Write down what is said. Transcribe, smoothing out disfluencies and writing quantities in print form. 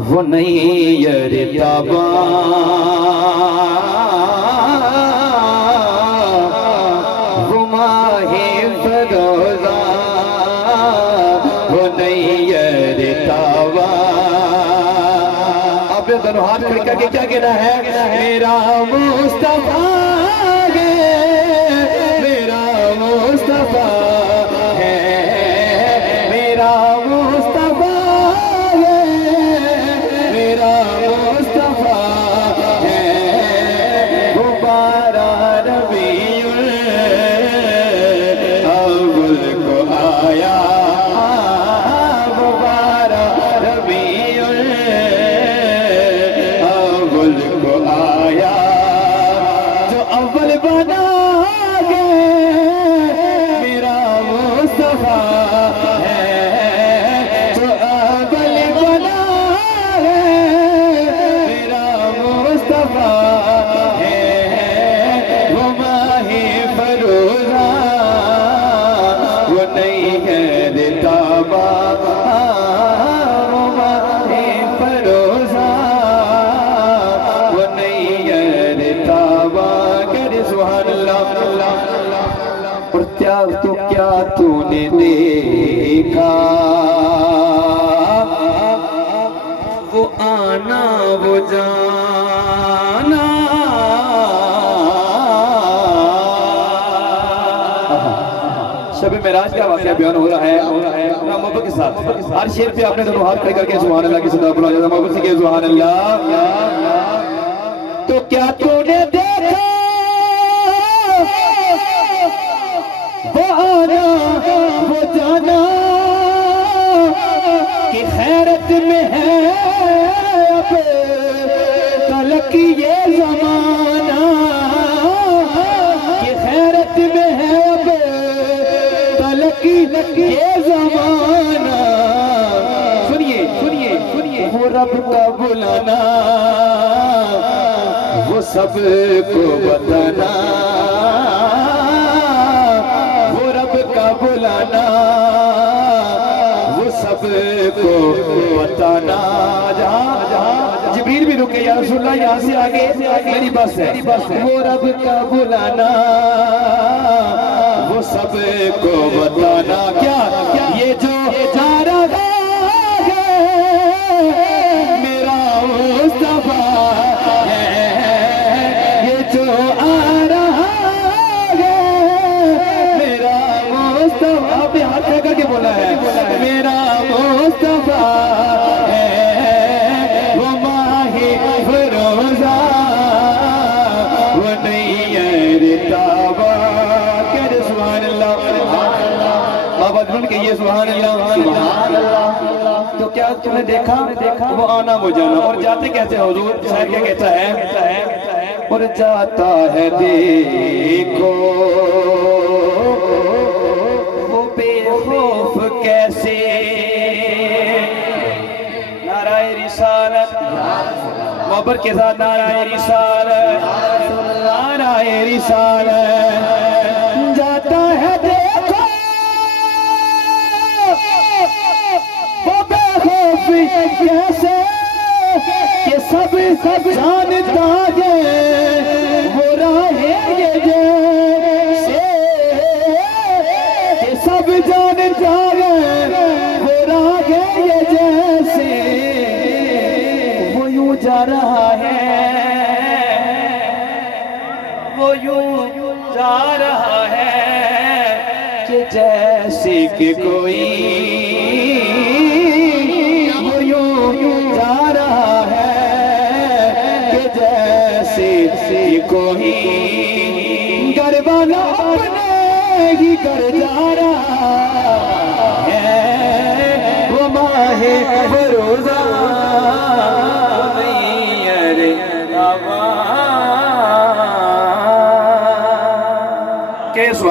वो नहीं यरताबा वो माहे फरोजा वो नहीं यरताबा। आपने दोनों हाथ खड़े करके क्या कहना है? मेरा मुस्तफा है, मेरा मुस्तफा है, मेरा मुस्तफा है, मेरा मुस्तफा है। गुब्बारा रबीउल अव्वल को आया, गुब्बारा रबीउल अव्वल को आया। जो अव्वल बना के मेरा मुस्तफा है, जो अव्वल बना है मेरा मुस्तफा है। वो माहे फरोजा वो नहीं है रिताबा, वो माहे फरोजा वो नहीं है रिताबा। करे सुभान अल्लाह। और त्याग तो क्या तूने देखा, वो आना वो जाना। शब मेराज का वाक़या बयान हो रहा है मोहब्बत के साथ। हर शेर पे आपने दोनों हाथ खड़े करके सुभान अल्लाह की सदा बुला जाता। मोहब्बत से सुभान अल्लाह। तो क्या तूने देखा वो आना वो जाना, कि खैरत में है अब तलक ये जमाना, कि खैरत में है अब तलक ये जमाना। सुनिए सुनिए सुनिए, वो रब का बुलाना वो सबको बताना, वो रब का बुलाना वो सबको बताना। जहाँ जहाँ जिब्रील भी रुके, या रसूलुल्लाह यहाँ से आगे मेरी बस है। वो रब का बुलाना वो सबको बताना। क्या ये जो जा रहा है मेरा मुस्तफा है, ये जो आ रहा है मेरा मुस्तफा। आपने हाथ खड़ा करके बोला है मेरा मुस्तफा है, वो माहे फरोजा वो नहीं है रिताबा। करे सुभान अल्लाह। बाबा ढूंढ के ये सुभान अल्लाह। तो क्या तुमने देखा वो आना वो जाना। और जाते कैसे हुजूर? शायर क्या कहता है? और जाता है देखो वो बेखौफ कैसे। नाराए रिसालत मोहब्बत के साथ नाराए रिसालत, नाराए रिसालत। जाता है देखो वो बेखौफ कैसे, कि सब जानता है वो राहे ये जैसे, कि सब जानता है वो राहे ये जैसे। वो यूं जा रहा है, वो यूं जा रहा है, कि जैसे कि कोई जा रहा है, कि जैसे कोई घर वाला अपने ही घर जा रहा है। वो माहे फरोजा